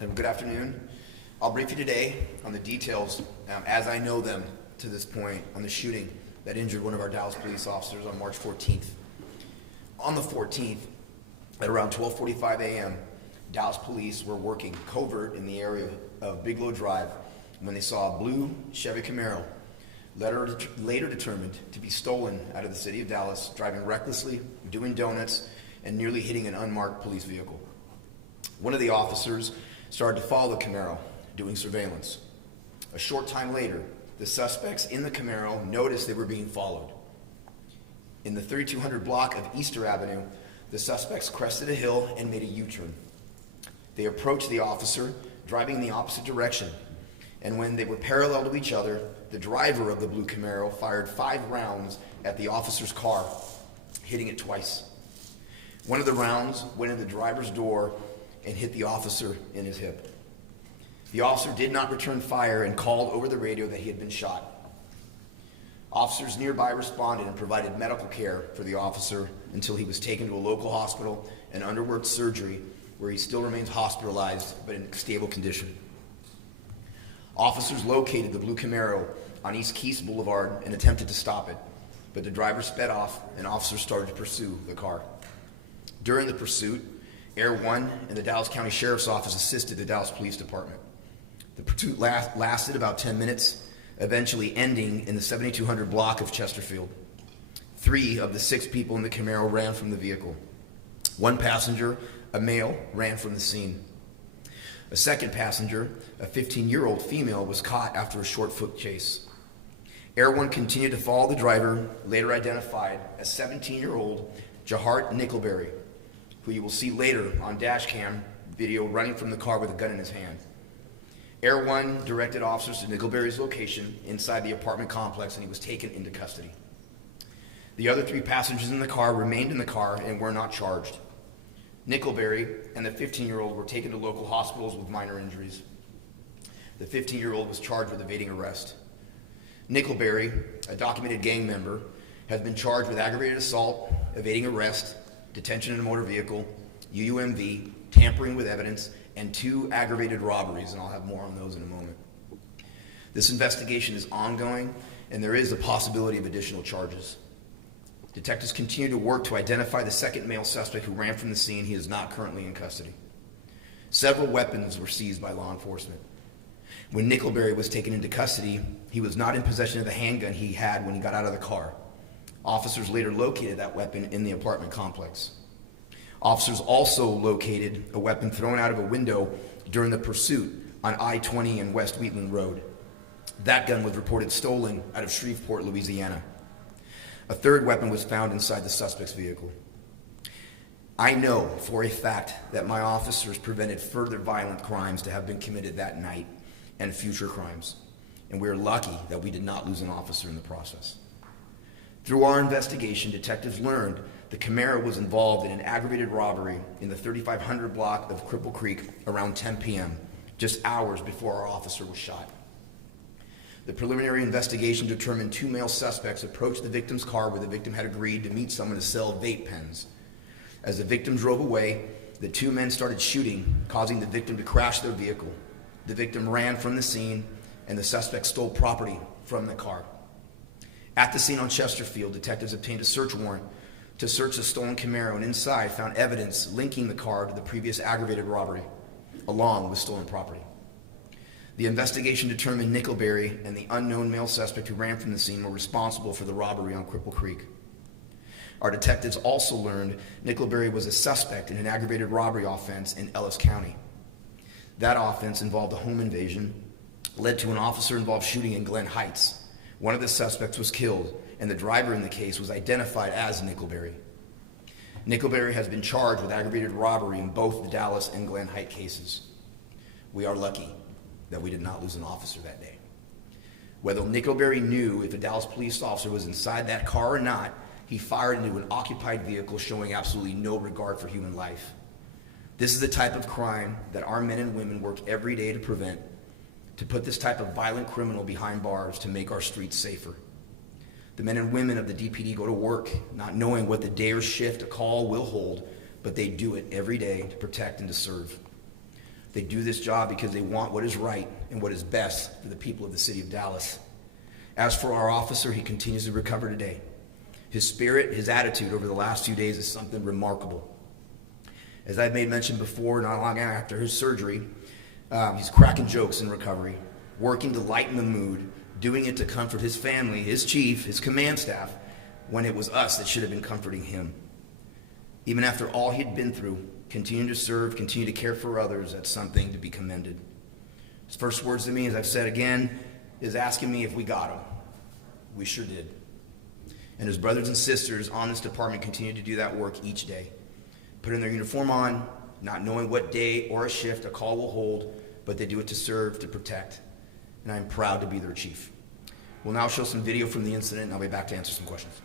Good afternoon. I'll brief you today on the details as I know them to this point on the shooting that injured one of our Dallas police officers on March 14th. On the 14th, at around 12:45 a.m., Dallas police were working covert in the area of Bigelow Drive when they saw a blue Chevy Camaro, later determined to be stolen out of the city of Dallas, driving recklessly, doing donuts, and nearly hitting an unmarked police vehicle. One of the officers started to follow the Camaro, doing surveillance. A short time later, the suspects in the Camaro noticed they were being followed. In the 3200 block of Easter Avenue, the suspects crested a hill and made a U-turn. They approached the officer, driving in the opposite direction, and when they were parallel to each other, the driver of the blue Camaro fired 5 rounds at the officer's car, hitting it twice. One of the rounds went in the driver's door and hit the officer in his hip. The officer did not return fire and called over the radio that he had been shot. Officers nearby responded and provided medical care for the officer until he was taken to a local hospital and underwent surgery, where he still remains hospitalized but in stable condition. Officers located the blue Camaro on East Keys Boulevard and attempted to stop it, but the driver sped off and officers started to pursue the car. During the pursuit, Air 1 and the Dallas County Sheriff's Office assisted the Dallas Police Department. The pursuit lasted about 10 minutes, eventually ending in the 7200 block of Chesterfield. 3 of the 6 people in the Camaro ran from the vehicle. 1 passenger, a male, ran from the scene. A second passenger, a 15-year-old female, was caught after a short foot chase. Air 1 continued to follow the driver, later identified as 17-year-old Jahart Nickelberry, who you will see later on dash cam video running from the car with a gun in his hand. Air 1 directed officers to Nickelberry's location inside the apartment complex, and he was taken into custody. The other 3 passengers in the car remained in the car and were not charged. Nickelberry and the 15-year-old were taken to local hospitals with minor injuries. The 15-year-old was charged with evading arrest. Nickelberry, a documented gang member, has been charged with aggravated assault, evading arrest, detention in a motor vehicle, UUMV, tampering with evidence, and 2 aggravated robberies, and I'll have more on those in a moment. This investigation is ongoing, and there is a possibility of additional charges. Detectives continue to work to identify the second male suspect who ran from the scene. He is not currently in custody. Several weapons were seized by law enforcement. When Nickelberry was taken into custody, he was not in possession of the handgun he had when he got out of the car. Officers later located that weapon in the apartment complex. Officers also located a weapon thrown out of a window during the pursuit on I-20 and West Wheatland Road. That gun was reported stolen out of Shreveport, Louisiana. A third weapon was found inside the suspect's vehicle. I know for a fact that my officers prevented further violent crimes to have been committed that night and future crimes, and we are lucky that we did not lose an officer in the process. Through our investigation, detectives learned the Camaro was involved in an aggravated robbery in the 3500 block of Cripple Creek around 10 p.m., just hours before our officer was shot. The preliminary investigation determined 2 male suspects approached the victim's car where the victim had agreed to meet someone to sell vape pens. As the victim drove away, the 2 men started shooting, causing the victim to crash their vehicle. The victim ran from the scene, and the suspect stole property from the car. At the scene on Chesterfield, detectives obtained a search warrant to search the stolen Camaro, and inside found evidence linking the car to the previous aggravated robbery, along with stolen property. The investigation determined Nickelberry and the unknown male suspect who ran from the scene were responsible for the robbery on Cripple Creek. Our detectives also learned Nickelberry was a suspect in an aggravated robbery offense in Ellis County. That offense involved a home invasion, led to an officer-involved shooting in Glen Heights. One of the suspects was killed, and the driver in the case was identified as Nickelberry. Nickelberry has been charged with aggravated robbery in both the Dallas and Glen Heights cases. We are lucky that we did not lose an officer that day. Whether Nickelberry knew if a Dallas police officer was inside that car or not, he fired into an occupied vehicle, showing absolutely no regard for human life. This is the type of crime that our men and women work every day to prevent, to put this type of violent criminal behind bars to make our streets safer. The men and women of the DPD go to work not knowing what the day or shift a call will hold, but they do it every day to protect and to serve. They do this job because they want what is right and what is best for the people of the city of Dallas. As for our officer, he continues to recover today. His spirit, his attitude over the last few days is something remarkable. As I've made mention before, not long after his surgery, he's cracking jokes in recovery, working to lighten the mood, doing it to comfort his family, his chief, his command staff, when it was us that should have been comforting him. Even after all he'd been through, continuing to serve, continue to care for others, that's something to be commended. His first words to me, as I've said again, is asking me if we got him. We sure did. And his brothers and sisters on this department continue to do that work each day, putting their uniform on, not knowing what day or a shift a call will hold, but they do it to serve, to protect. And I'm proud to be their chief. We'll now show some video from the incident, and I'll be back to answer some questions.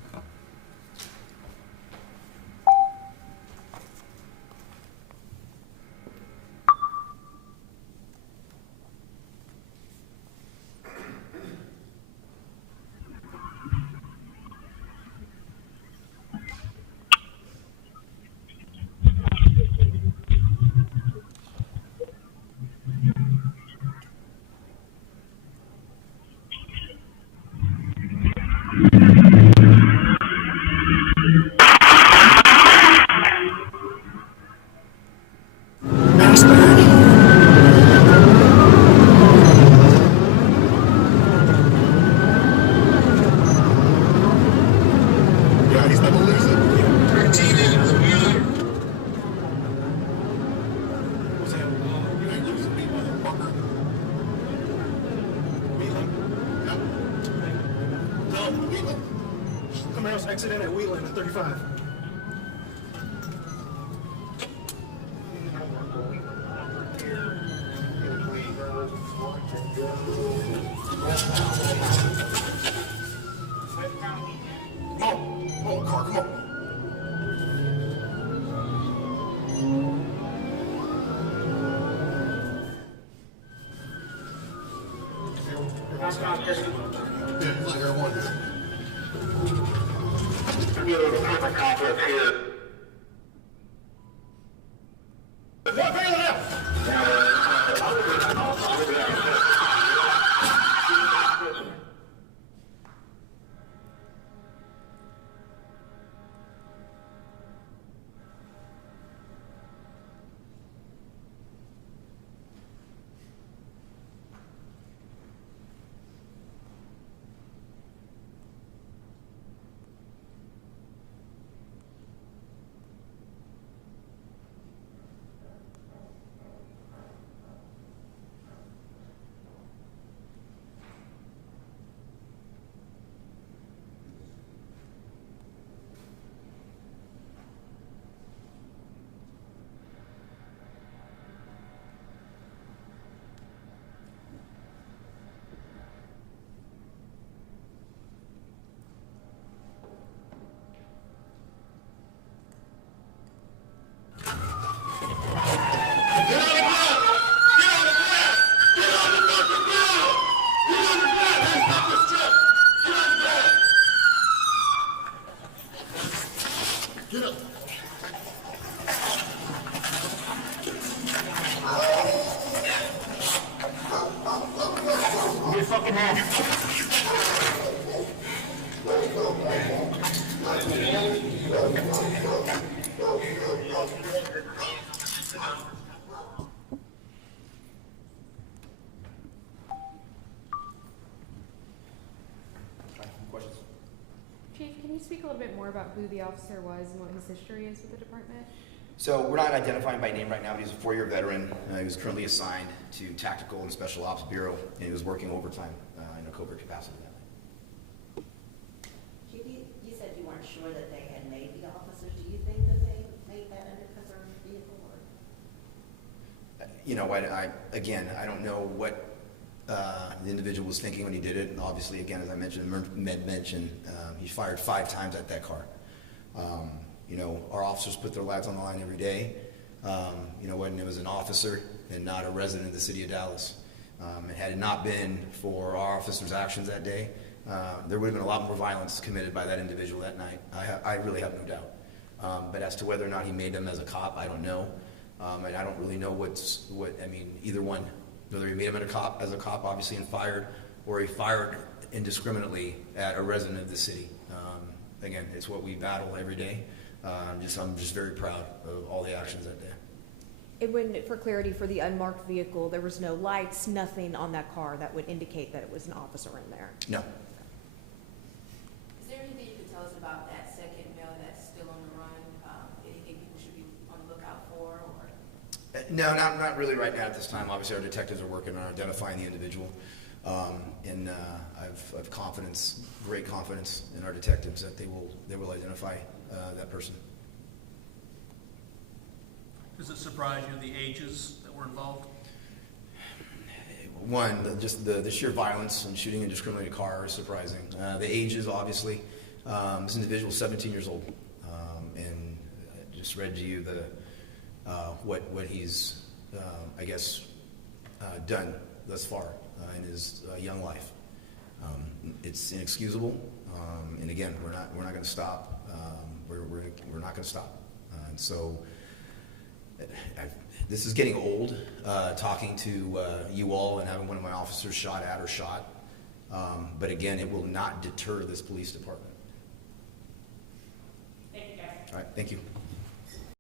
Exit in at Wheeling at 35. Come on, car, come on. Yeah, it's like everyone. Complex here. What? Bring it up! Chief, can you speak a little bit more about who the officer was and what his history is with the department? So we're not identifying by name right now, but he's a 4-year veteran. He was currently assigned to Tactical and Special Ops Bureau, and he was working overtime in a covert capacity. Chief, you said you weren't sure that they had made the officers. Do you think that they made that undercover vehicle? Or? You know, I don't know what the individual was thinking when he did it. And obviously, again, as I mentioned, he fired 5 times at that car. You know, our officers put their lives on the line every day. You know, when it was an officer and not a resident of the city of Dallas. And had it not been for our officers' actions that day, there would have been a lot more violence committed by that individual that night. I really have no doubt. But as to whether or not he made them as a cop, I don't know. And I don't really know I mean, either one, whether he made him as a cop, obviously, and fired, or he fired indiscriminately at a resident of the city. Again, it's what we battle every day. I'm just very proud of all the actions that day. And when, for clarity, for the unmarked vehicle, there was no lights, nothing on that car that would indicate that it was an officer in there? No. Is there anything you can tell us about that second male that's still on the run? Anything people should be on the lookout for, or? No, not really right now at this time. Obviously, our detectives are working on identifying the individual. And I've confidence, great confidence in our detectives that they will identify that person. Does it surprise you the ages that were involved? One, just the sheer violence and shooting indiscriminately a car is surprising. The ages, obviously. This individual is 17 years old, and I just read to you what he's, I guess, done thus far in his young life. It's inexcusable, and again, we're not going to stop. We're not going to stop, and so. This is getting old, talking to you all and having one of my officers shot at or shot. But again, it will not deter this police department. Thank you, guys. All right, thank you.